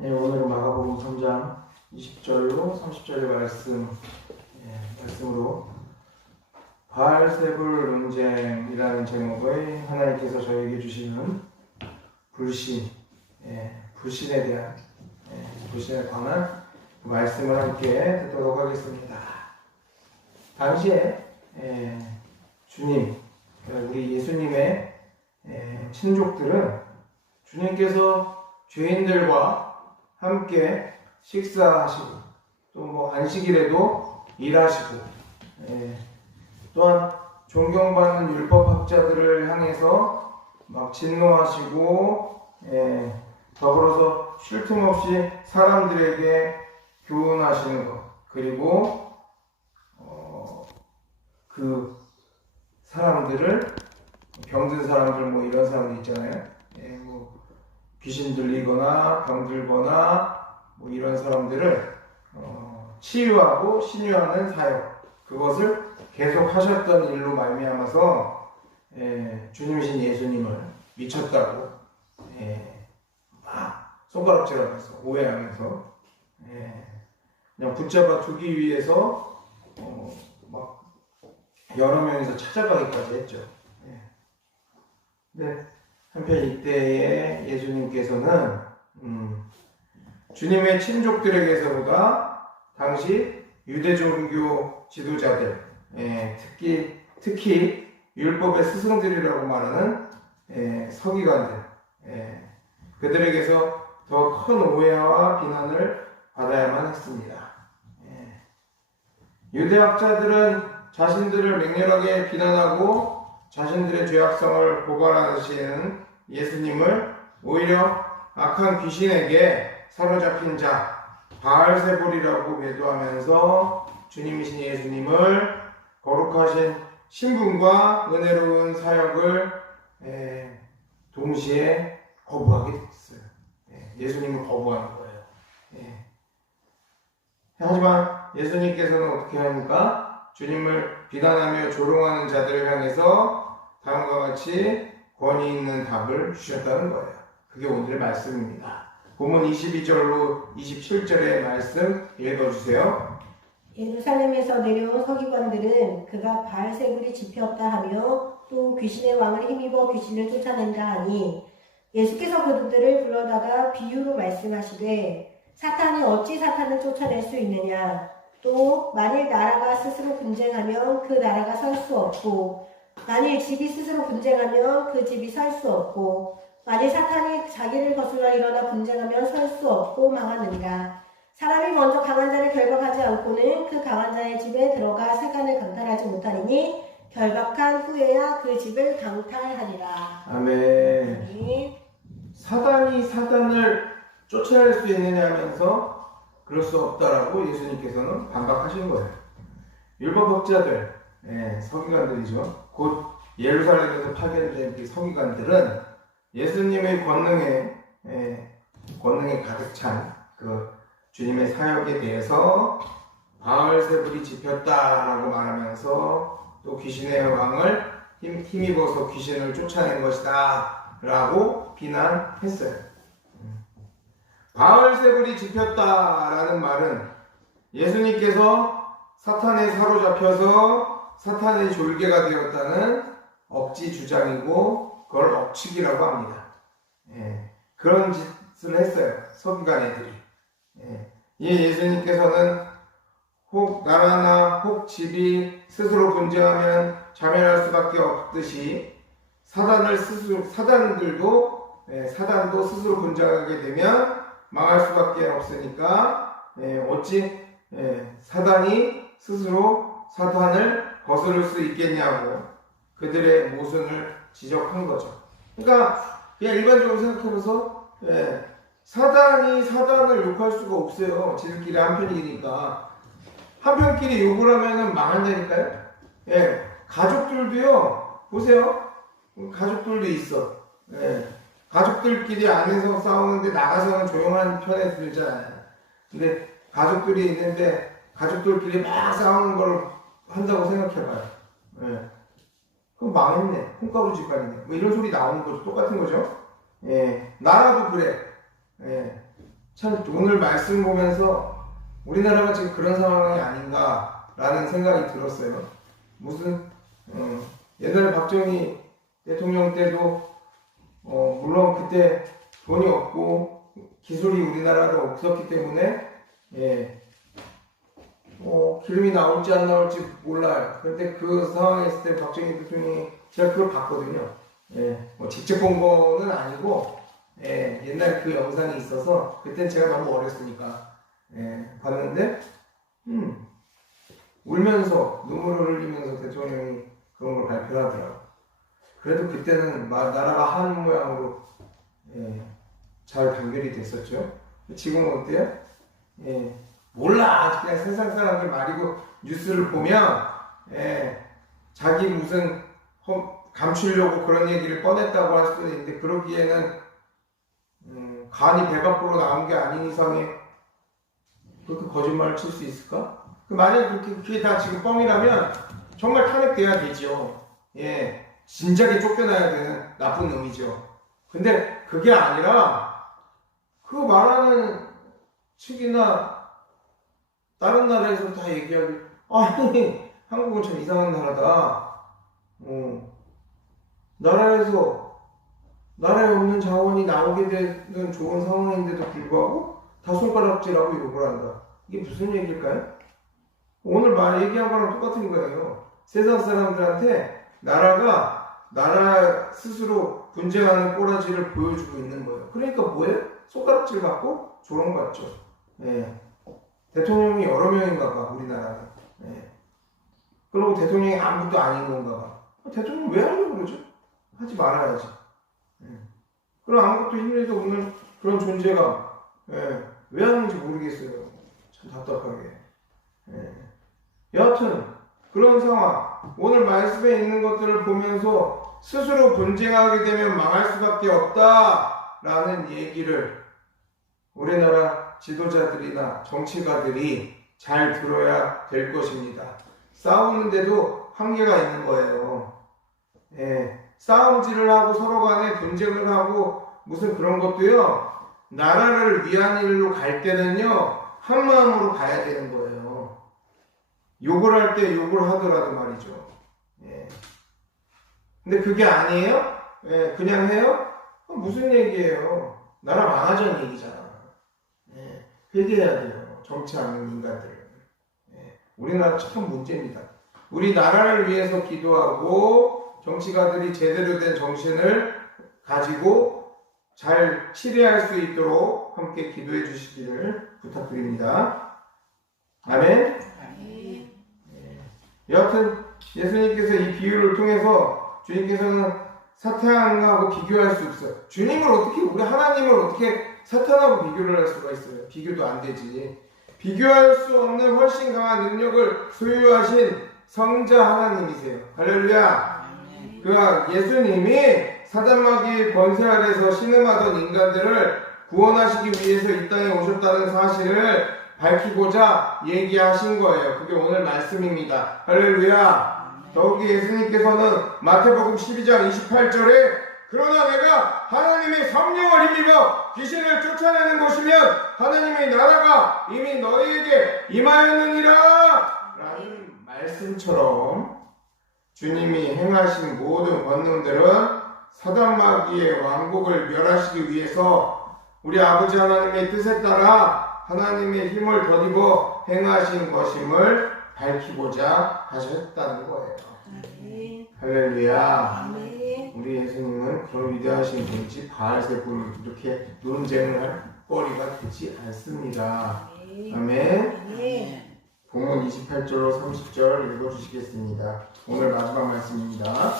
네, 오늘은 마가복음 3장 20절로 30절의 말씀으로 바알세불 논쟁이라는 제목의 하나님께서 저에게 주시는 불신, 불신에 대한 불신에 관한 말씀을 함께 듣도록 하겠습니다. 당시에 주님, 우리 예수님의 친족들은 주님께서 죄인들과 함께 식사하시고 또 안식일에도 일하시고 또한 존경받는 율법학자들을 향해서 막 진노하시고 더불어서 쉴 틈 없이 사람들에게 교훈하시는 것, 그리고 그 사람들을 병든 사람들 이런 사람들 있잖아요. 귀신 들리거나 병들거나 이런 사람들을 치유하고 신유하는 사역, 그것을 계속 하셨던 일로 말미암아서 주님이신 예수님을 미쳤다고 막 손가락질하면서 오해하면서 그냥 붙잡아 두기 위해서 막 여러 명이서 찾아가기까지 했죠. 근데 한편 이때에 예수님께서는 주님의 친족들에게서보다 당시 유대 종교 지도자들, 특히 율법의 스승들이라고 말하는 서기관들, 그들에게서 더 큰 오해와 비난을 받아야만 했습니다. 유대학자들은 자신들을 맹렬하게 비난하고 자신들의 죄악성을 고발하시는 예수님을 오히려 악한 귀신에게 사로잡힌 자, 바알세불이라고 매도하면서 주님이신 예수님을 거룩하신 신분과 은혜로운 사역을 동시에 거부하게 됐어요. 예수님을 거부하는 거예요. 하지만 예수님께서는 어떻게 합니까? 주님을 비난하며 조롱하는 자들을 향해서 다음과 같이 권위 있는 답을 주셨다는 거예요. 그게 오늘의 말씀입니다. 본문 22절로 27절의 말씀 읽어주세요. 예루살렘에서 내려온 서기관들은 그가 바알세불이 집혔다 하며 또 귀신의 왕을 힘입어 귀신을 쫓아낸다 하니 예수께서 그들을 불러다가 비유로 말씀하시되 사탄이 어찌 사탄을 쫓아낼 수 있느냐, 또 만일 나라가 스스로 분쟁하면 그 나라가 설 수 없고 만일 집이 스스로 분쟁하면 그 집이 설 수 없고 만일 사탄이 자기를 거슬러 일어나 분쟁하면 설 수 없고 망하느니라. 사람이 먼저 강한 자를 결박하지 않고는 그 강한 자의 집에 들어가 세간을 강탈하지 못하리니 결박한 후에야 그 집을 강탈하리라. 아멘. 사단이 사단을 쫓아낼 수 있느냐 하면서 그럴 수 없다라고 예수님께서는 반박하신 거예요. 율법학자들, 서기관들이죠. 곧 예루살렘에서 파견된 그 서기관들은 예수님의 권능에 가득 찬 그 주님의 사역에 대해서 바알세불이 집혔다라고 말하면서 또 귀신의 왕을 힘입어서 귀신을 쫓아낸 것이다 라고 비난했어요. 바알세불이 집혔다라는 말은 예수님께서 사탄에 사로잡혀서 사탄의 졸개가 되었다는 억지 주장이고 그걸 억측이라고 합니다. 그런 짓을 했어요. 서기관 애들이. 예수님께서는 혹 나라나 혹 집이 스스로 분쟁하면 자멸할 수밖에 없듯이 사단도 스스로 분쟁하게 되면 망할 수밖에 없으니까 어찌 사단이 스스로 사탄을 거스를 수 있겠냐고 그들의 모순을 지적한 거죠. 그러니까 그냥 일반적으로 생각해봐서 사단이 사단을 욕할 수가 없어요. 지들끼리 한편이니까. 한편끼리 욕을 하면 망한다니까요. 가족들도요. 보세요. 가족들도 있어. 가족들끼리 안에서 싸우는데 나가서는 조용한 편에 들잖아요. 근데 가족들이 있는데 가족들끼리 막 싸우는 걸 한다고 생각해봐요. 그럼 망했네. 콩가루 집안이네. 이런 소리 나오는 거죠. 똑같은 거죠. 나라도 그래. 참 오늘 말씀 보면서 우리나라가 지금 그런 상황이 아닌가라는 생각이 들었어요. 무슨 옛날에 박정희 대통령 때도 물론 그때 돈이 없고 기술이 우리나라도 없었기 때문에 기름이 나올지 안 나올지 몰라요. 그런데 그 상황에 있을 때 박정희 대통령이 제가 그걸 봤거든요. 직접 본 거는 아니고 옛날 그 영상이 있어서 그땐 제가 너무 어렸으니까 봤는데 울면서 눈물을 흘리면서 대통령이 그런 걸 발표하더라고요. 그래도 그때는 나라가 한 모양으로 잘 단결이 됐었죠. 지금은 어때요? 몰라. 그냥 세상 사람들 말이고 뉴스를 보면 자기 무슨 감추려고 그런 얘기를 꺼냈다고 할 수도 있는데 그러기에는 간이 배 밖으로 나온 게 아닌 이상에 그렇게 거짓말을 칠 수 있을까? 만약에 그게 다 지금 뻥이라면 정말 탄핵돼야 되죠. 진작에 쫓겨나야 되는 나쁜 놈이죠. 근데 그게 아니라 그 말하는 측이나 다른 나라에서 다 얘기하길 아니 한국은 참 이상한 나라다. 나라에 없는 자원이 나오게 되는 좋은 상황인데도 불구하고 다 손가락질하고 욕을 한다. 이게 무슨 얘기일까요? 오늘 얘기한 거랑 똑같은 거예요. 세상 사람들한테 나라 스스로 분쟁하는 꼬라지를 보여주고 있는 거예요. 그러니까 뭐예요? 손가락질 받고 조롱받죠. 대통령이 여러 명인가 봐, 우리나라는. 그리고 대통령이 아무것도 아닌 건가 봐. 대통령 왜 하려고 그러죠? 하지 말아야지. 그럼 아무것도 힘들도 없는 그런 존재가 왜 하는지 모르겠어요. 참 답답하게. 여하튼 그런 상황, 오늘 말씀에 있는 것들을 보면서 스스로 분쟁하게 되면 망할 수밖에 없다라는 얘기를 우리나라 지도자들이나 정치가들이 잘 들어야 될 것입니다. 싸우는데도 한계가 있는 거예요. 싸움질을 하고 서로 간에 분쟁을 하고 무슨 그런 것도요, 나라를 위한 일로 갈 때는요, 한 마음으로 가야 되는 거예요. 욕을 할 때 욕을 하더라도 말이죠. 근데 그게 아니에요? 그냥 해요? 무슨 얘기예요? 나라 망하자는 얘기잖아. 회개해야 돼요. 정치하는 인간들은. 우리나라 참 문제입니다. 우리 나라를 위해서 기도하고 정치가들이 제대로 된 정신을 가지고 잘 치료할 수 있도록 함께 기도해 주시기를 부탁드립니다. 아멘. 여하튼 예수님께서 이 비유를 통해서 주님께서는 사탄하고 비교할 수 없어요. 우리 하나님을 어떻게 사탄하고 비교를 할 수가 있어요? 비교도 안 되지. 비교할 수 없는 훨씬 강한 능력을 소유하신 성자 하나님이세요. 할렐루야. 그 예수님이 사단마귀의 권세 아래서 신음하던 인간들을 구원하시기 위해서 이 땅에 오셨다는 사실을 밝히고자 얘기하신 거예요. 그게 오늘 말씀입니다. 할렐루야. 더욱이 예수님께서는 마태복음 12장 28절에 그러나 내가 하나님의 성령을 힘입어 귀신을 쫓아내는 것이면 하나님의 나라가 이미 너희에게 임하였느니라 라는 말씀처럼 주님이 행하신 모든 권능들은 사단마귀의 왕국을 멸하시기 위해서 우리 아버지 하나님의 뜻에 따라 하나님의 힘을 덧입어 행하신 것임을 밝히고자 하셨다는 거예요. 할렐루야. 아멘. 우리 예수님은 그런 위대하신 분이지 바알세불을 이렇게 논쟁을 할 거리가 되지 않습니다. 아멘. 본문 28절로 30절 읽어주시겠습니다. 오늘 마지막 말씀입니다.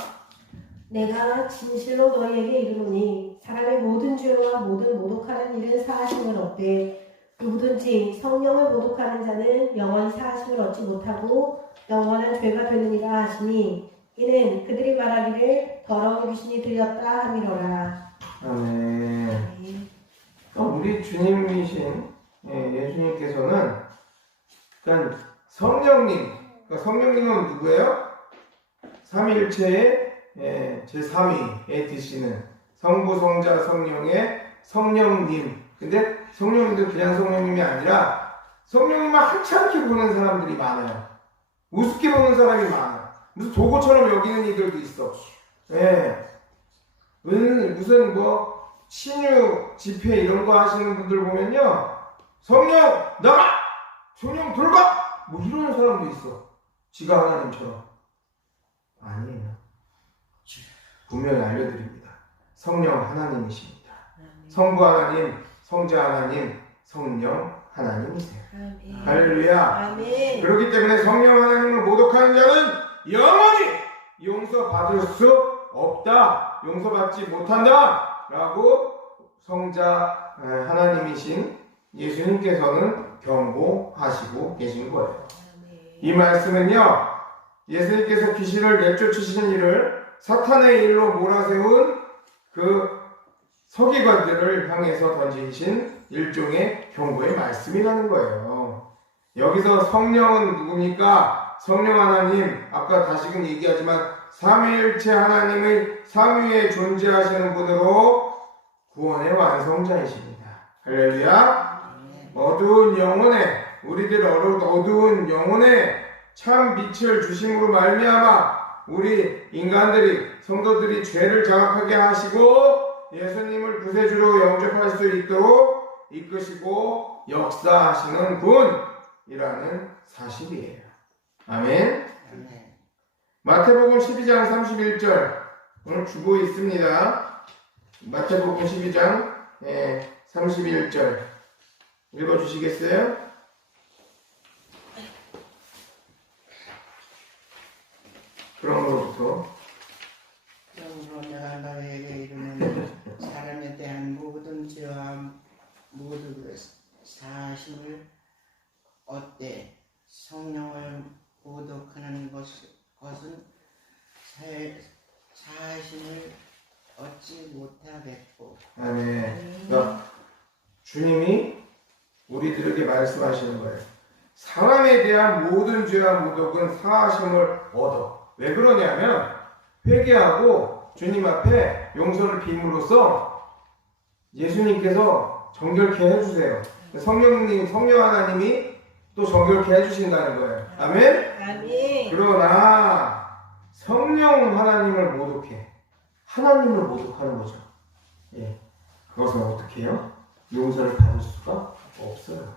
내가 진실로 너희에게 이르노니 사람의 모든 죄와 모든 모독하는 일은 사하심을 얻되 누구든지 성령을 모독하는 자는 영원히 사하심을 얻지 못하고 영원한 죄가 되느니라 하시니 이는 그들이 말하기를 더러운 귀신이 들렸다 함이로라. 아멘. 우리 주님이신 예수님께서는 일단 성령님, 성령님은 누구예요? 삼위일체의 제3위에 드시는 성부, 성자, 성령의 성령님. 근데 성령님들 그냥 성령님이 아니라 성령님을 하찮게 보는 사람들이 많아요. 우습게 보는 사람이 많아. 무슨 도구처럼 여기는 이들도 있어. 예. 무슨 뭐 신유 집회 이런 거 하시는 분들 보면요, 성령 나가, 성령 들어가, 뭐 이러는 사람도 있어. 지가 하나님처럼. 아니에요. 분명히 알려드립니다. 성령 하나님이십니다. 성부 하나님, 성자 하나님, 성령 하나님이세요. 아멘. 할렐루야. 아멘. 그렇기 때문에 성령 하나님을 모독하는 자는 영원히 용서받을 수 없다, 용서받지 못한다 라고 성자 하나님이신 예수님께서는 경고하시고 계신 거예요. 이 말씀은요, 예수님께서 귀신을 내쫓으신 일을 사탄의 일로 몰아세운 그 서기관들을 향해서 던지신 일종의 경고의 말씀이라는 거예요. 여기서 성령은 누굽니까? 성령 하나님, 아까 다시금 얘기하지만 삼위일체 하나님의 삼위에 존재하시는 분으로 구원의 완성자이십니다. 할렐루야. 어두운 영혼에, 우리들 어두운 영혼에 참 빛을 주심으로 말미암아 우리 인간들이, 성도들이 죄를 자각하게 하시고 예수님을 구세주로 영접할 수 있도록 이끄시고 역사하시는 분이라는 사실이에요. 아멘. 마태복음 12장 31절 오늘 주고 있습니다. 마태복음 12장 31절 읽어주시겠어요? 그런 것부터. 그러므로 내가 너에게 이르는 사람에 대한 모든 죄와 모든 사심을 얻되 성령을 모독하는 것은 사심을 얻지 못하겠고. 아멘. 그러니까 주님이 우리들에게 말씀하시는 거예요. 사람에 대한 모든 죄와 모독은 사하심을 얻어. 왜 그러냐면 회개하고 주님 앞에 용서를 빔으로써 예수님께서 정결케 해주세요. 성령 하나님이 또 정결케 해주신다는 거예요. 아멘? 아멘. 그러나 성령 하나님을 모독해. 하나님을 모독하는 거죠. 예. 그것은 어떻게 해요? 용서를 받을 수가 없어요.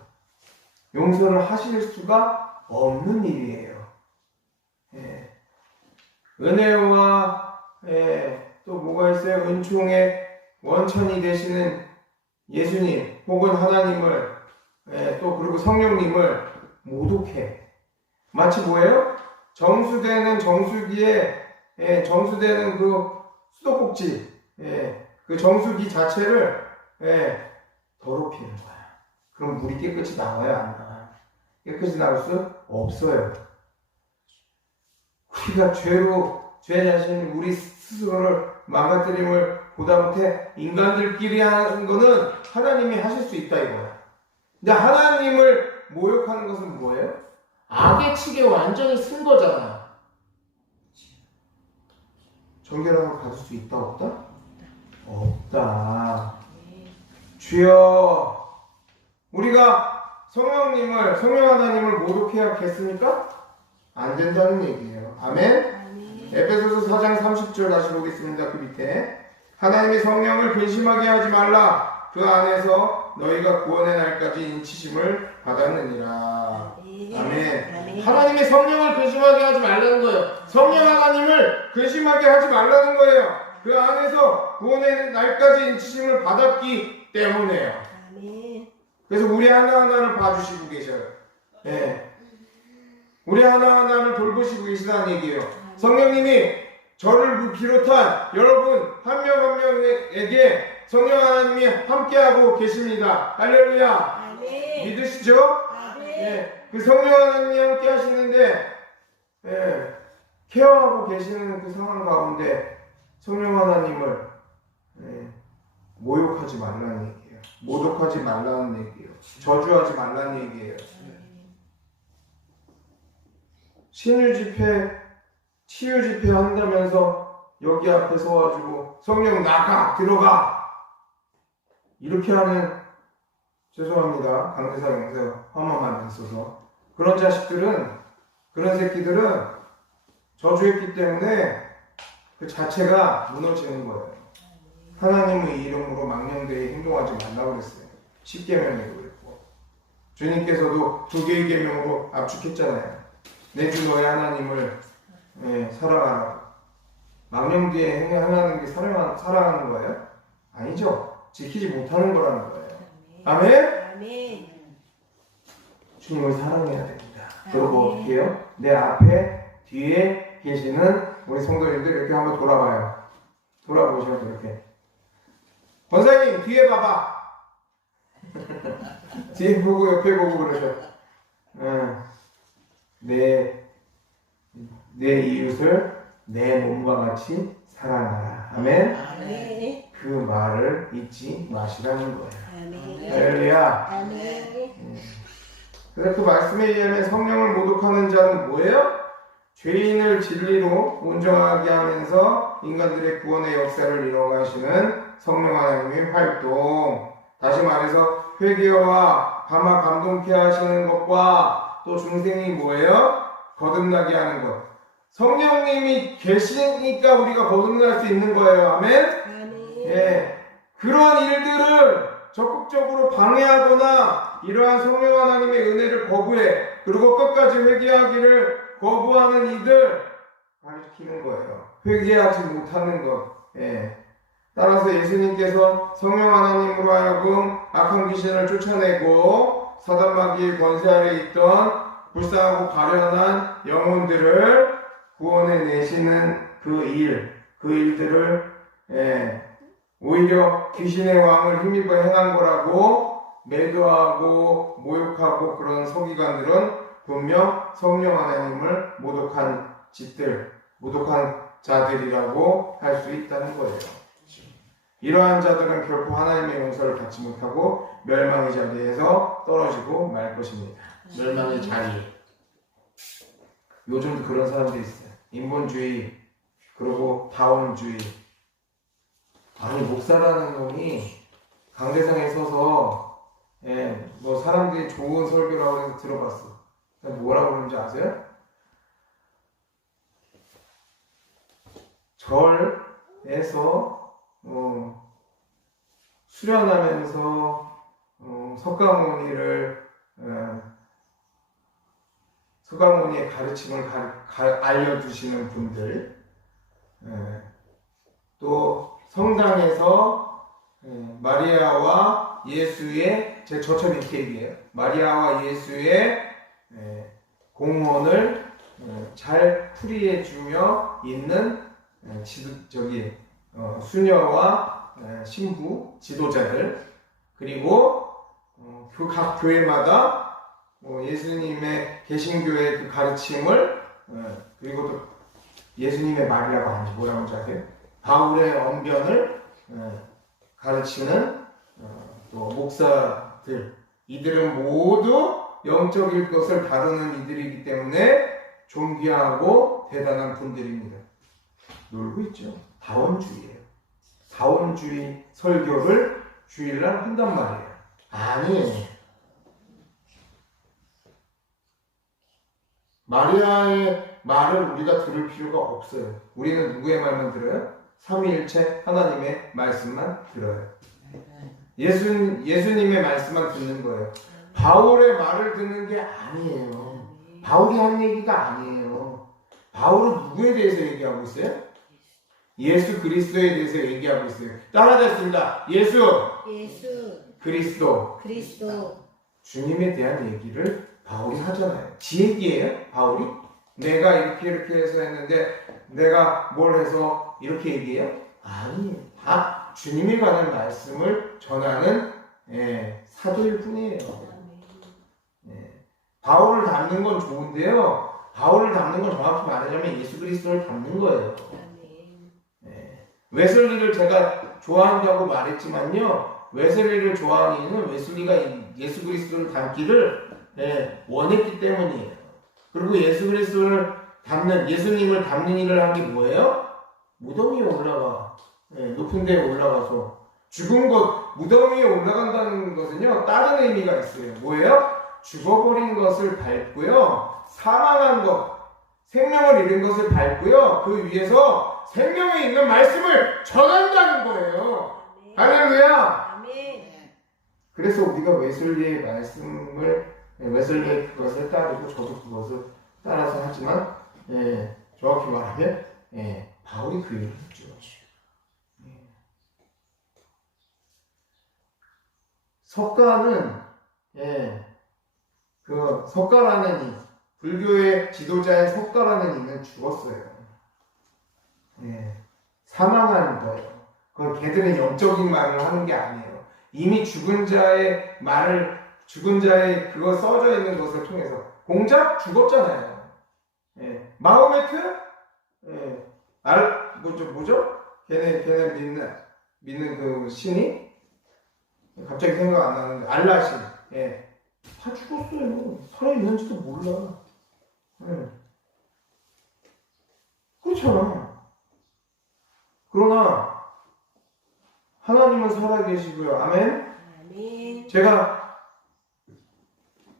용서를 하실 수가 없는 일이에요. 예. 은혜와 또 뭐가 있어요? 은총의 원천이 되시는 예수님 혹은 하나님을 또 그리고 성령님을 모독해. 마치 뭐예요? 정수되는 정수기에 정수되는 그 수도꼭지 그 정수기 자체를 더럽히는 거야. 그럼 물이 깨끗이 나와요? 안 나와요? 깨끗이 나올 수 없어요. 우리가 죄 자신 우리 스스로를 망가뜨림을 보다 못해 인간들끼리 하는 거는 하나님이 하실 수 있다 이거야. 근데 하나님을 모욕하는 것은 뭐예요? 악의 칙에 완전히 쓴 거잖아. 정결함을 받을 수 있다 없다? 없다. 주여, 우리가 성령 하나님을 모독해야겠습니까? 안 된다는 얘기예요. 아멘? 에베소서 4장 30절 다시 보겠습니다. 그 밑에 하나님의 성령을 근심하게 하지 말라. 그 안에서 너희가 구원의 날까지 인치심을 받았느니라. 아멘. 하나님의 성령을 근심하게 하지 말라는 거예요. 성령 하나님을 근심하게 하지 말라는 거예요. 그 안에서 구원의 날까지 인치심을 받았기 때문에요. 그래서 우리 하나하나를 봐주시고 계셔요. 우리 하나하나를 돌보시고 계시다는 얘기예요. 성령님이 저를 비롯한 여러분 한 명 한 명에게 성령 하나님이 함께하고 계십니다. 할렐루야. 믿으시죠? 그 성령 하나님이 함께 하시는데 케어하고 계시는 그 상황 가운데 성령 하나님을 모욕하지 말라는 얘기예요. 모독하지 말라는 얘기예요. 저주하지 말라는 얘기예요. 신유 집회, 치유 집회 한다면서 여기 앞에 서가지고 성령 나가, 들어가 이렇게 하는 죄송합니다. 강대사 용서 험함만 안 써서. 그런 자식들은, 그런 새끼들은 저주했기 때문에 그 자체가 무너지는 거예요. 하나님의 이름으로 망령되이 행동하지 말라고 그랬어요. 10계명에도 그랬고. 주님께서도 2개의 계명으로 압축했잖아요. 내 주 너의 하나님을 사랑하라. 망령되이 행하는 게 사랑하는 거예요? 아니죠. 지키지 못하는 거라는 거예요. 아멘? 아멘. 주님을 사랑해야 됩니다. 그리고 어떻게 해요? 내 앞에, 뒤에 계시는 우리 성도님들 이렇게 한번 돌아봐요. 돌아보셔도 이렇게. 권사님, 뒤에 봐봐. 뒤에 보고 옆에 보고 그러죠. 내 이웃을 내 몸과 같이 사랑하라. 아멘? 아멘. 그 말을 잊지 마시라는 거예요. 아멘. 할렐루야. 아멘. 그래서 그 말씀에 의하면 성령을 모독하는 자는 뭐예요? 죄인을 진리로 온전하게 하면서 인간들의 구원의 역사를 이뤄가시는 성령 하나님의 활동. 다시 말해서 회개와 감화 감동케 하시는 것과 또 중생이 뭐예요? 거듭나게 하는 것. 성령님이 계시니까 우리가 거듭날 수 있는 거예요. 아멘? 아멘. 예. 그런 일들을 적극적으로 방해하거나 이러한 성령 하나님의 은혜를 거부해 그리고 끝까지 회개하기를 거부하는 이들 가르치는 거예요. 회개하지 못하는 것. 예. 따라서 예수님께서 성령 하나님으로 하여금 악한 귀신을 쫓아내고 사단마귀의 권세 아래 있던 불쌍하고 가련한 영혼들을 구원해 내시는 그 일들을 오히려 귀신의 왕을 힘입어 행한 거라고 매도하고 모욕하고 그런 서기관들은 분명 성령 하나님을 모독한 짓들, 모독한 자들이라고 할 수 있다는 거예요. 이러한 자들은 결코 하나님의 용서를 받지 못하고 멸망의 자리에서 떨어지고 말 것입니다. 멸망의 자리. 요즘도 그런 사람들이 있어요. 인본주의, 그리고 다원주의. 아니, 목사라는 놈이 강대상에 서서 뭐 사람들이 좋은 설교라고 해서 들어봤어. 뭐라고 그러는지 아세요? 절에서 수련하면서 석가모니의 가르침을 알려주시는 분들, 또 성당에서 마리아와 예수의 저처럼 이렇게 얘기해요. 마리아와 예수의 공헌을 잘 풀이해주며 있는 수녀와 신부 지도자들, 그리고 각 교회마다 예수님의 개신교의 그 가르침을 그리고 또 예수님의 말이라고 하는지 뭐라고 하는지 아세요? 바울의 언변을 가르치는 또 목사들, 이들은 모두 영적일 것을 다루는 이들이기 때문에 존귀하고 대단한 분들입니다. 놀고 있죠. 다원주의예요. 다원주의 설교를 주일날 한단 말이에요. 아니에요. 마리아의 말을 우리가 들을 필요가 없어요. 우리는 누구의 말만 들어요? 삼위일체 하나님의 말씀만 들어요. 예수님의 말씀만 듣는 거예요. 바울의 말을 듣는 게 아니에요. 바울이 한 얘기가 아니에요. 바울은 누구에 대해서 얘기하고 있어요? 예수 그리스도에 대해서 얘기하고 있어요. 따라잡습니다. 예수 그리스도 주님에 대한 얘기를 바울이 하잖아요. 지 얘기예요? 바울이? 내가 이렇게 해서 했는데 내가 뭘 해서 이렇게 얘기해요? 아니에요. 다 주님에 관한 말씀을 전하는 사도일 뿐이에요. 바울을 닮는 건 좋은데요. 바울을 닮는 건 정확히 말하자면 예수 그리스도를 닮는 거예요. 웨슬리를 제가 좋아한다고 말했지만요. 웨슬리를 좋아하는 이유는 웨슬리가 예수 그리스도를 닮기를 원했기 때문이에요. 그리고 예수 그리스도를 닮는, 예수님을 닮는 일을 한 게 뭐예요? 무덤 위에 올라가. 높은 데에 올라가서 죽은 것, 무덤 위에 올라간다는 것은요, 다른 의미가 있어요. 뭐예요? 죽어버린 것을 밟고요, 사망한 것, 생명을 잃은 것을 밟고요, 그 위에서 생명이 있는 말씀을 전한다는 거예요. 아멘. 할렐루야! 아멘. 네. 그래서 우리가 웨슬리의 말씀을, 웨슬리의 그것을 따르고 저도 그것을 따라서 하지만, 정확히 말하면, 바울이 그 일을 했죠. 석가는, 그 석가라는 이, 불교의 지도자의 석가라는 이는 죽었어요. 사망한 거예요. 그건 걔들은 영적인 말을 하는 게 아니에요. 이미 죽은 자의 말을, 죽은 자의 그거 써져 있는 것을 통해서 공작 죽었잖아요. 마호메트, 뭐죠? 걔네 믿는 그 신이 갑자기 생각 안 나는데 알라신, 다 죽었어요. 살아 있는지도 몰라. 그렇잖아. 그러나 하나님은 살아계시고요. 아멘. 아멘. 제가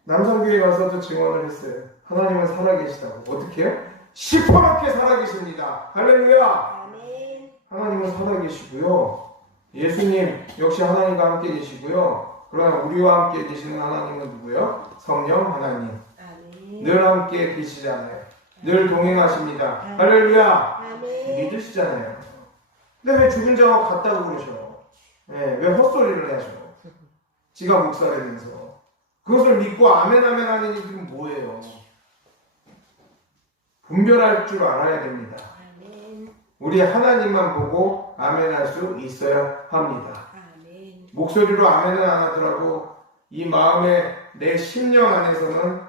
남성교회 가서도 증언을 했어요. 하나님은 살아계시다고. 어떻게 해요? 시퍼렇게 살아계십니다. 할렐루야. 아멘. 하나님은 살아계시고요. 예수님 역시 하나님과 함께 계시고요. 그러나 우리와 함께 계시는 하나님은 누구예요? 성령 하나님. 아멘. 늘 함께 계시잖아요. 늘 동행하십니다. 할렐루야. 아멘. 믿으시잖아요. 근데 왜 죽은 자와 같다고 그러셔? 왜 헛소리를 하셔? 지가 목사라면서. 그것을 믿고 아멘 아멘 하는 이들은 뭐예요? 분별할 줄 알아야 됩니다. 아멘. 우리 하나님만 보고 아멘할 수 있어야 합니다. 아멘. 목소리로 아멘은 안 하더라도 이 마음의 내 심령 안에서는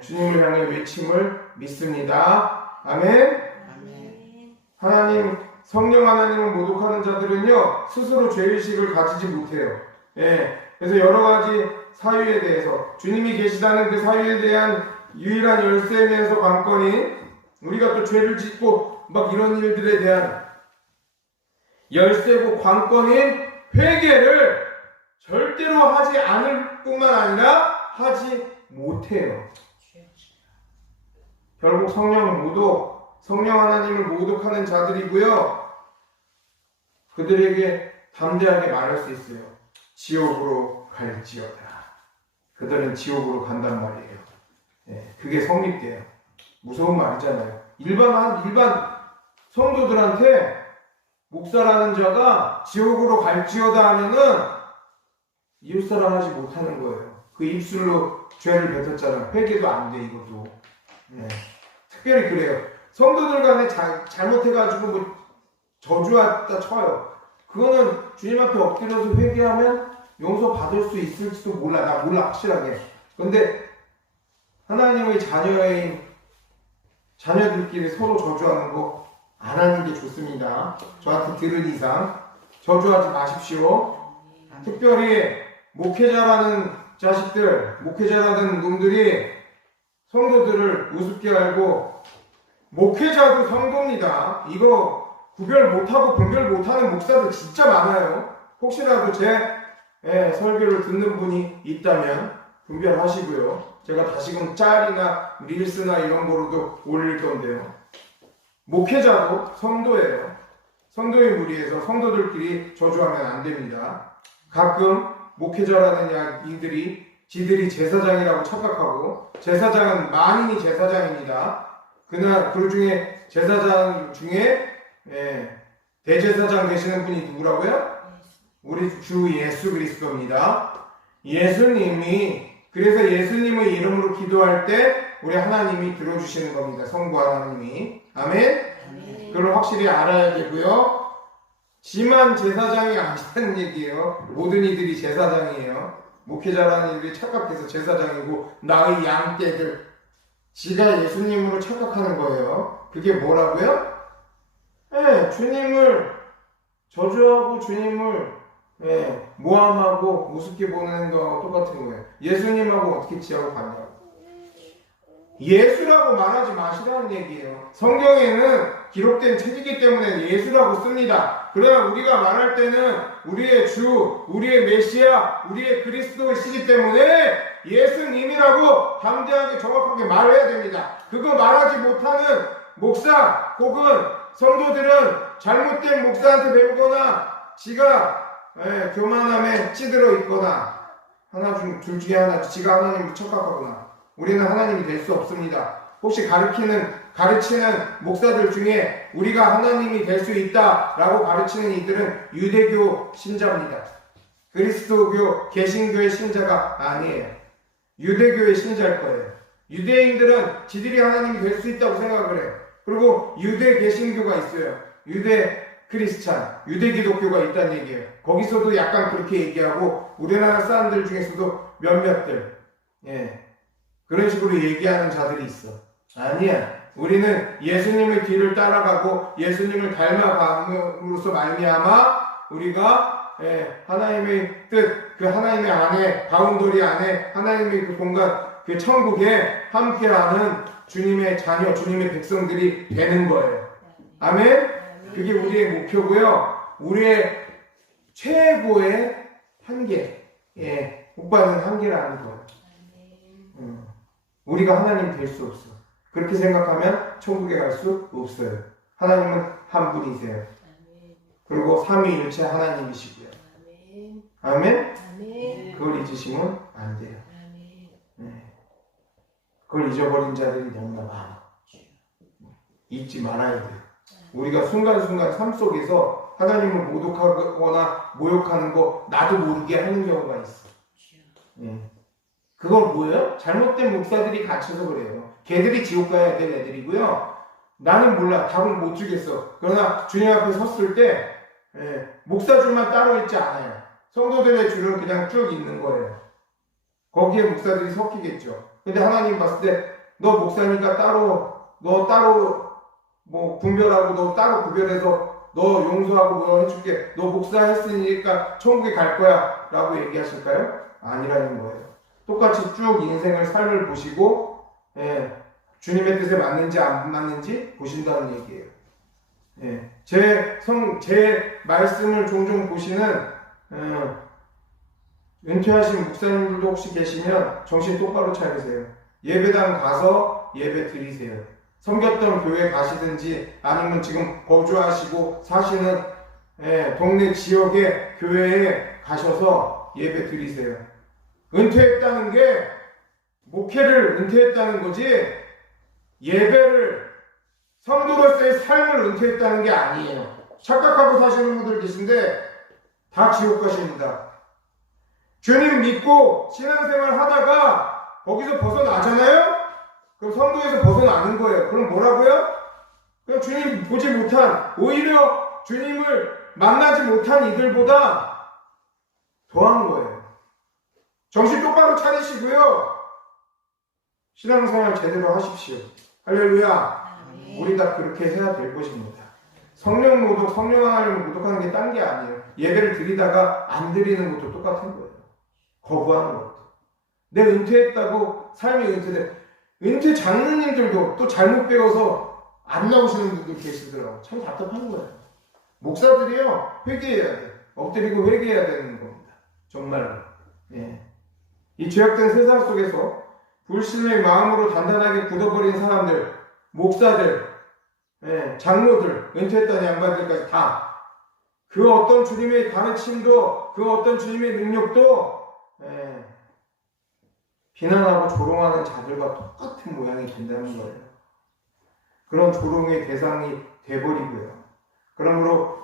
주님을 향해 외침을 믿습니다. 아멘. 아멘. 하나님, 성령 하나님을 모독하는 자들은요, 스스로 죄의식을 가지지 못해요. 그래서 여러 가지 사유에 대해서, 주님이 계시다는 그 사유에 대한 유일한 열쇠면서 관건인, 우리가 또 죄를 짓고 막 이런 일들에 대한 열쇠고 관건인 회개를 절대로 하지 않을 뿐만 아니라 하지 못해요. 결국 성령 하나님을 모독하는 자들이고요. 그들에게 담대하게 말할 수 있어요. 지옥으로 갈지어다. 그들은 지옥으로 간단 말이에요. 그게 성립돼요. 무서운 말이잖아요. 일반 성도들한테 목사라는 자가 지옥으로 갈지어다 하면은 이웃사랑 하지 못하는 거예요. 그 입술로 죄를 뱉었잖아요. 회개도 안 돼, 이것도. 특별히 그래요. 성도들 간에 잘못해가지고 뭐 저주했다 쳐요. 그거는 주님 앞에 엎드려서 회개하면 용서받을 수 있을지도 몰라. 나 몰라, 확실하게. 근데 하나님의 자녀들끼리 서로 저주하는 거 안 하는 게 좋습니다. 저한테 들은 이상 저주하지 마십시오. 특별히 목회자라는 자식들, 목회자라는 놈들이 성도들을 우습게 알고, 목회자도 성도입니다. 이거 구별 못하고 분별 못하는 목사들 진짜 많아요. 혹시라도 제 설교를 듣는 분이 있다면 분별하시고요. 제가 다시금 짤이나 릴스나 이런 거로도 올릴 건데요. 목회자도 성도예요. 성도의 무리에서 성도들끼리 저주하면 안 됩니다. 가끔 목회자라는 이들이 지들이 제사장이라고 착각하고, 제사장은 만인이 제사장입니다. 그러나 그 중에 제사장 중에 대제사장 되시는 분이 누구라고요? 우리 주 예수 그리스도입니다. 그래서 예수님의 이름으로 기도할 때 우리 하나님이 들어주시는 겁니다. 성부 하나님이. 아멘? 그걸 확실히 알아야 되고요. 지만 제사장이 아니라는 얘기예요. 모든 이들이 제사장이에요. 목회자라는 이들이 착각해서 제사장이고, 나의 양떼들, 지가 예수님으로 착각하는 거예요. 그게 뭐라고요? 주님을 저주하고 주님을 모함하고 우습게 보는 거하고 똑같은 거예요. 예수님하고 어떻게 지하고 같냐고. 예수라고 말하지 마시라는 얘기예요. 성경에는 기록된 책이기 때문에 예수라고 씁니다. 그러나 우리가 말할 때는 우리의 주, 우리의 메시아, 우리의 그리스도이시기 때문에 예수님이라고 담대하게 정확하게 말해야 됩니다. 그거 말하지 못하는 목사 혹은 성도들은 잘못된 목사한테 배우거나 지가 교만함에 찌들어 있거나 둘 중에 하나, 지가 하나님을 착각하거나 우리는 하나님이 될 수 없습니다. 혹시 가르치는 목사들 중에 우리가 하나님이 될 수 있다라고 가르치는 이들은 유대교 신자입니다. 그리스도교, 개신교의 신자가 아니에요. 유대교의 신자일 거예요. 유대인들은 지들이 하나님이 될 수 있다고 생각을 해요. 그리고 유대 개신교가 있어요. 유대 크리스찬, 유대 기독교가 있다는 얘기예요. 거기서도 약간 그렇게 얘기하고 우리나라 사람들 중에서도 몇몇들 그런 식으로 얘기하는 자들이 있어. 아니야. 우리는 예수님의 뒤를 따라가고 예수님을 닮아감으로써 말미암아 우리가 하나님의 뜻, 그 하나님의 안에, 바운더리 안에 하나님의 그 공간, 그 천국에 함께하는 주님의 자녀, 주님의 백성들이 되는 거예요. 아멘? 그게 우리의 목표고요. 우리의 최고의 한계, 오빠는 한계라는 거예요. 우리가 하나님 될 수 없어. 그렇게 생각하면 천국에 갈 수 없어요. 하나님은 한 분이세요. 그리고 삼위일체 하나님이시고요. 아멘? 그걸 잊으시면 안 돼요. 그걸 잊어버린 자들이 너무나 많아. 잊지 말아야 돼요. 우리가 순간순간 삶 속에서 하나님을 모독하거나 모욕하는 거 나도 모르게 하는 경우가 있어. 그건 뭐예요? 잘못된 목사들이 갇혀서 그래요. 걔들이 지옥 가야 될 애들이고요. 나는 몰라. 답을 못 주겠어. 그러나 주님 앞에 섰을 때 목사 줄만 따로 있지 않아요. 성도들의 줄은 그냥 쭉 있는 거예요. 거기에 목사들이 섞이겠죠. 근데 하나님 봤을 때 너 목사니까 너 따로 뭐 분별하고 너 따로 구별해서 너 용서하고 뭐 해줄게. 너 목사 했으니까 천국에 갈 거야 라고 얘기하실까요? 아니라는 거예요. 똑같이 쭉 인생을 삶을 보시고 주님의 뜻에 맞는지 안 맞는지 보신다는 얘기예요. 제 말씀을 종종 보시는 은퇴하신 목사님들도 혹시 계시면 정신 똑바로 차리세요. 예배당 가서 예배 드리세요. 섬겼던 교회 가시든지 아니면 지금 거주하시고 사시는 동네 지역의 교회에 가셔서 예배 드리세요. 은퇴했다는 게 목회를 은퇴했다는 거지 예배를 성도로서의 삶을 은퇴했다는 게 아니에요. 착각하고 사시는 분들 계신데 다 지옥 가십니다. 주님 믿고 신앙생활 하다가 거기서 벗어나잖아요? 그럼 성도에서 벗어나는 거예요. 그럼 뭐라고요? 그럼 주님 보지 못한, 오히려 주님을 만나지 못한 이들보다 더한 거예요. 정신 똑바로 차리시고요. 신앙생활 제대로 하십시오. 할렐루야. 우리 다 그렇게 해야 될 것입니다. 성령 모독, 성령 하나님을 모독하는 게 딴 게 아니에요. 예배를 드리다가 안 드리는 것도 똑같은 거예요. 거부하는 것도. 내 은퇴했다고 삶이 은퇴돼. 은퇴 장로님들도 또 잘못 배워서 안 나오시는 분들 계시더라고요. 참 답답한 거예요. 목사들이요, 회개해야 돼. 엎드리고 회개해야 되는 겁니다. 정말로. 이 죄악된 세상 속에서 불신의 마음으로 단단하게 굳어버린 사람들, 목사들, 장로들, 은퇴했다는 양반들까지 다 그 어떤 주님의 가르침도 그 어떤 주님의 능력도 비난하고 조롱하는 자들과 똑같은 모양이 된다는 거예요. 그런 조롱의 대상이 돼버리고요. 그러므로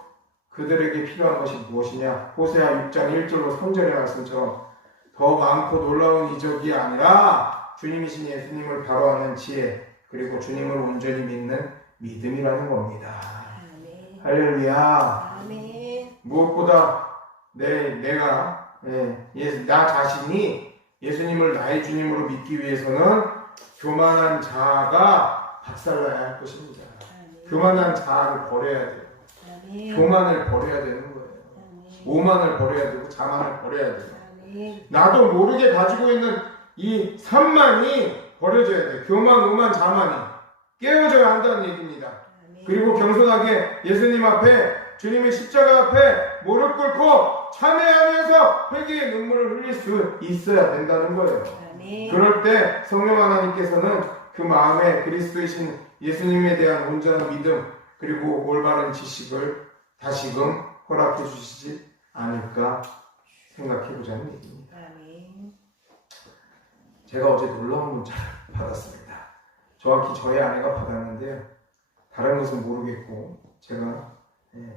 그들에게 필요한 것이 무엇이냐? 호세아 6장 1절로 3절의 말씀처럼 더 많고 놀라운 이적이 아니라 주님이신 예수님을 바로하는 지혜, 그리고 주님을 온전히 믿는 믿음이라는 겁니다. 아멘. 할렐루야. 아멘. 무엇보다 나 자신이 예수님을 나의 주님으로 믿기 위해서는 교만한 자아가 박살나야 할 것입니다. 교만한 자아를 버려야 돼요. 교만을 버려야 되는 거예요. 오만을 버려야 되고 자만을 버려야 돼요. 나도 모르게 가지고 있는 이 산만이 버려져야 돼요. 교만, 오만, 자만이 깨어져야 한다는 얘기입니다. 그리고 겸손하게 예수님 앞에, 주님의 십자가 앞에 무릎 꿇고 참회하면서 회개의 눈물을 흘릴 수 있어야 된다는 거예요. 그럴 때 성령 하나님께서는 그 마음에 그리스도이신 예수님에 대한 온전한 믿음 그리고 올바른 지식을 다시금 허락해 주시지 않을까 생각해 보자는 얘기입니다. 제가 어제 놀라운 문자를 받았습니다. 정확히 저희 아내가 받았는데요. 다른 것은 모르겠고 제가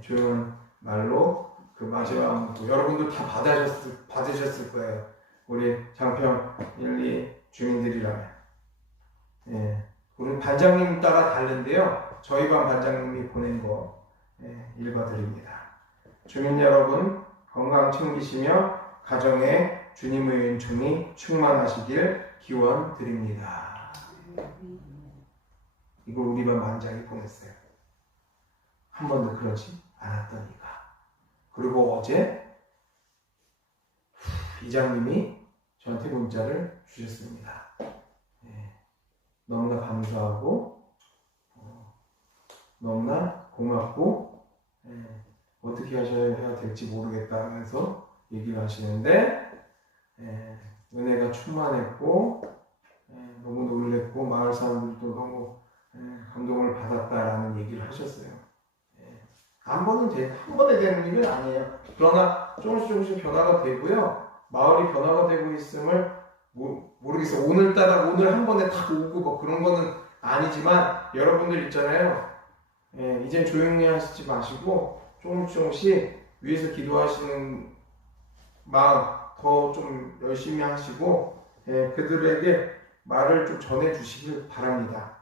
조용한 말로 그 마지막 여러분도 다 받으셨을 거예요. 우리 장평 1, 2 주민들이라면. 우리 반장님 따라 다른데요. 저희 반 반장님이 보낸 거 읽어드립니다. 주민 여러분 건강 챙기시며 가정에 주님의 은총이 충만하시길 기원 드립니다. 이걸 우리 반 반장이 보냈어요. 한 번도 그러지 않았더니가. 그리고 어제 이장님이 저한테 문자를 주셨습니다. 너무나 감사하고 너무나 고맙고 어떻게 하셔야 될지 모르겠다 하면서 얘기를 하시는데 은혜가 충만했고 너무 놀랬고 마을 사람들도 너무 감동을 받았다라는 얘기를 하셨어요. 한 번에 되는 일은 아니에요. 그러나 조금씩 변화가 되고요. 마을이 변화가 되고 있음을 모르겠어요. 오늘따라 오늘 한 번에 다 오고 뭐 그런 거는 아니지만 여러분들 있잖아요. 이제 조용히 하시지 마시고 조금씩 위에서 기도하시는 마음 더 좀 열심히 하시고 그들에게 말을 좀 전해주시길 바랍니다.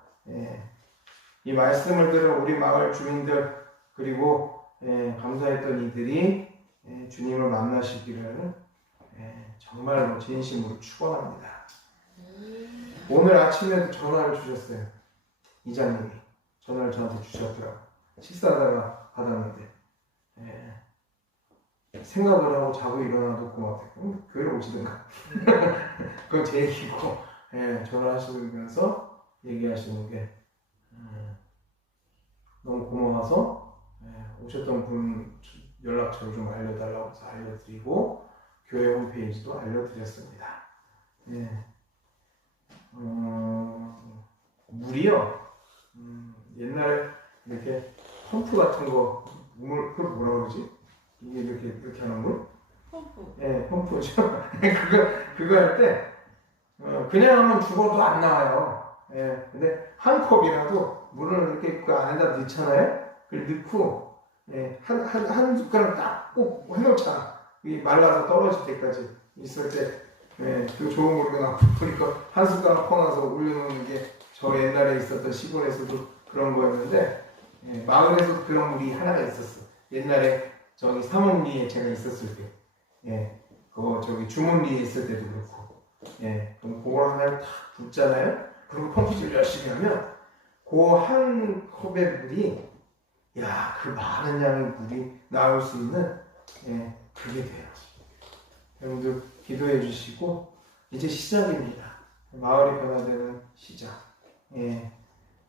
이 말씀을 들은 우리 마을 주민들 그리고 감사했던 이들이 주님을 만나시기를 정말로 진심으로 축원합니다. 오늘 아침에 전화를 주셨어요. 이장님이 전화를 저한테 주셨더라고요. 식사하다가 받았는데 생각을 하고 자고 일어나도 고맙대요. 교회를 오시든가. 그건 제 얘기고 전화하시면서 얘기하시는 게 너무 고마워서 오셨던 분 연락처를 좀 알려달라고 해서 알려드리고 교회 홈페이지도 알려드렸습니다. 물이요. 옛날에 이렇게 펌프 같은 거 그걸 뭐라 그러지? 이게 이렇게 하는 물? 펌프. 펌프죠. 그거 할 때 그냥 하면 죽어도 안 나와요. 근데 한 컵이라도 물을 이렇게 그 안에다 넣잖아요. 그걸 넣고 한 숟가락 딱 꼭 해놓잖아. 이 말라서 떨어질 때까지 있을 때 그 좋은 물이 나오고 그러니까 한 숟가락 퍼놔서 올려놓는 게 저 옛날에 있었던 시골에서도 그런 거였는데 마을에서 그런 물이 하나가 있었어. 옛날에 저기 사문리에 제가 있었을 때 그거 저기 주문리에 있을 때도 그렇고 그럼 그걸 하나를 탁 붓잖아요. 그리고 펌프질 열심히 하면 그 한 컵의 물이 그 많은 양의 물이 나올 수 있는 그게 돼요. 여러분들 기도해 주시고 이제 시작입니다. 마을이 변화되는 시작.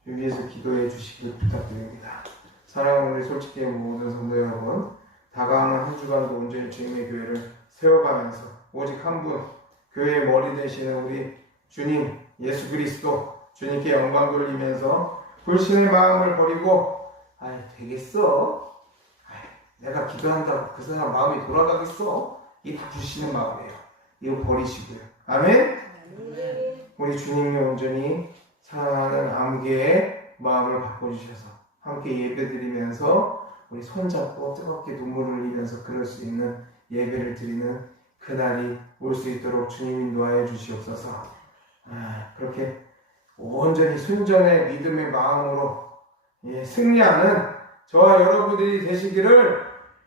위에서 기도해 주시길 부탁드립니다. 사랑하는 우리 솔직히 모든 성도 여러분, 다가오는 한 주간도 온전히 주님의 교회를 세워가면서 오직 한 분, 교회의 머리 되시는 우리 주님 예수 그리스도 주님께 영광 돌리면서 불신의 마음을 버리고 되겠어? 내가 기도한다고 그 사람 마음이 돌아가겠어? 이게 다 불신의 마음이에요. 이거 버리시고요. 아멘? 우리 주님이 온전히 사랑하는 암개의 마음을 바꿔주셔서 함께 예배드리면서 우리 손잡고 뜨겁게 눈물을 흘리면서 그럴 수 있는 예배를 드리는 그날이 올 수 있도록 주님 인도하여 주시옵소서. 그렇게 온전히 순전의 믿음의 마음으로 승리하는 저와 여러분들이 되시기를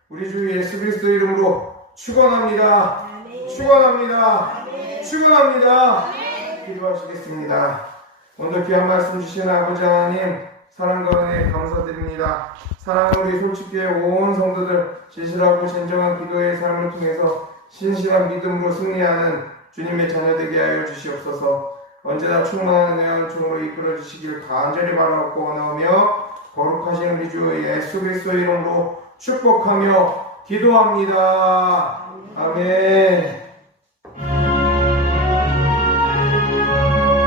우리 주 예수 그리스도 이름으로 축원합니다. 축원합니다. 축원합니다. 기도하시겠습니다. 오늘 귀한 말씀 주신 아버지 하나님 사랑과 은혜에 감사드립니다. 사랑하는 우리 솔직교회 온 성도들 진실하고 진정한 기도의 삶을 통해서 신실한 믿음으로 승리하는 주님의 자녀 되게 하여 주시옵소서. 언제나 충만한 은혜와 은총으로 이끌어 주시기를 간절히 바라옵고 원하오며 거룩하신 우리 주 예수 그리스도의 이름으로 축복하며 기도합니다. 아멘.